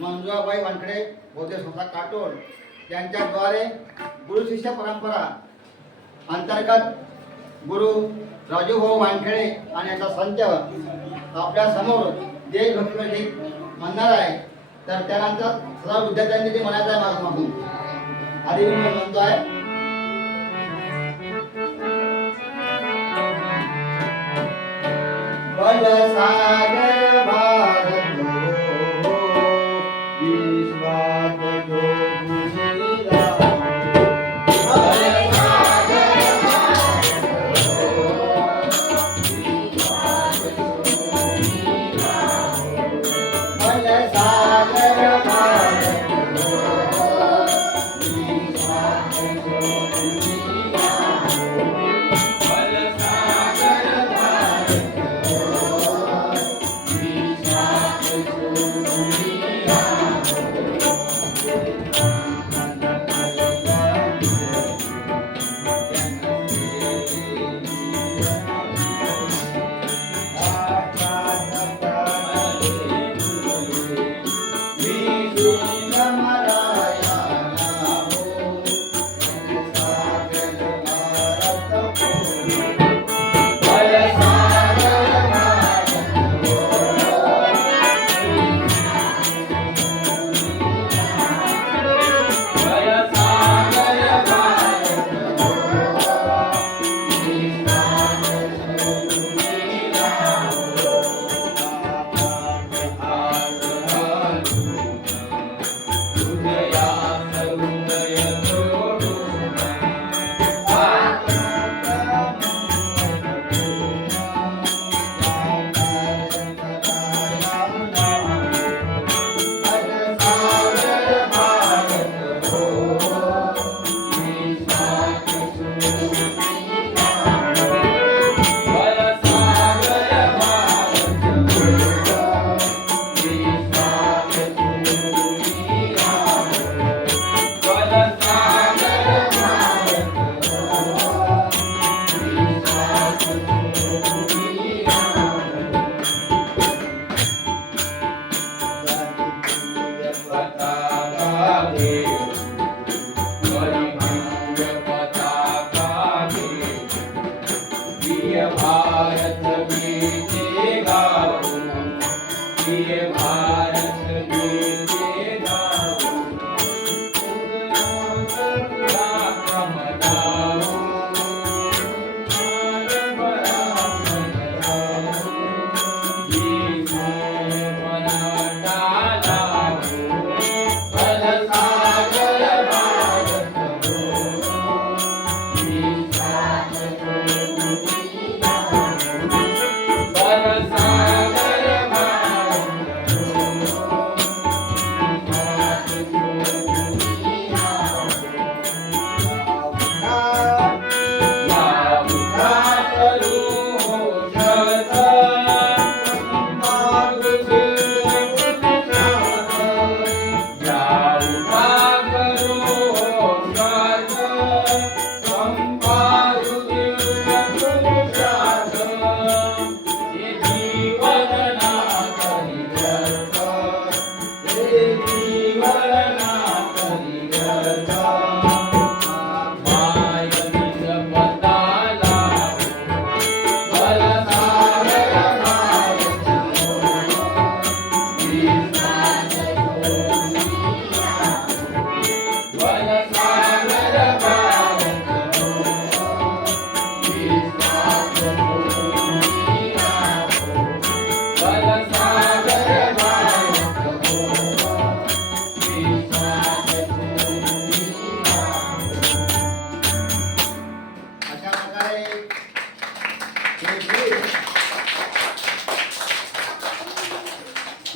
मंजुळाबाई वानखडे बौद्ध संस्था काटोल यांच्याद्वारे गुरु शिष्य परंपरा अंतर्गत गुरु राजूभाऊ वानखडे आणि यांचा संच आपल्या समोर देशभक्तीपर गीत म्हणणार आहे. तर त्यानंतर सर्व विद्यार्थ्यांनी ते म्हणायचं आहे मागून आधी मी म्हणतो आहे. सागर भारत विश्वात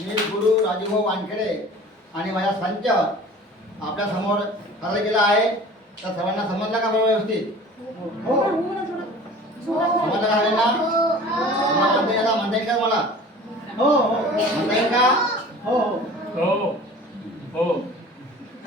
मी गुरु राजूभाऊ वानखेडे आणि माझा संच आपल्या समोर सादर केला आहे. तर सर्वांना समजला का बरोबर व्यवस्थित? समजलं का ना? म्हणता येईल का मला? म्हणता येईल का? हो हो हो.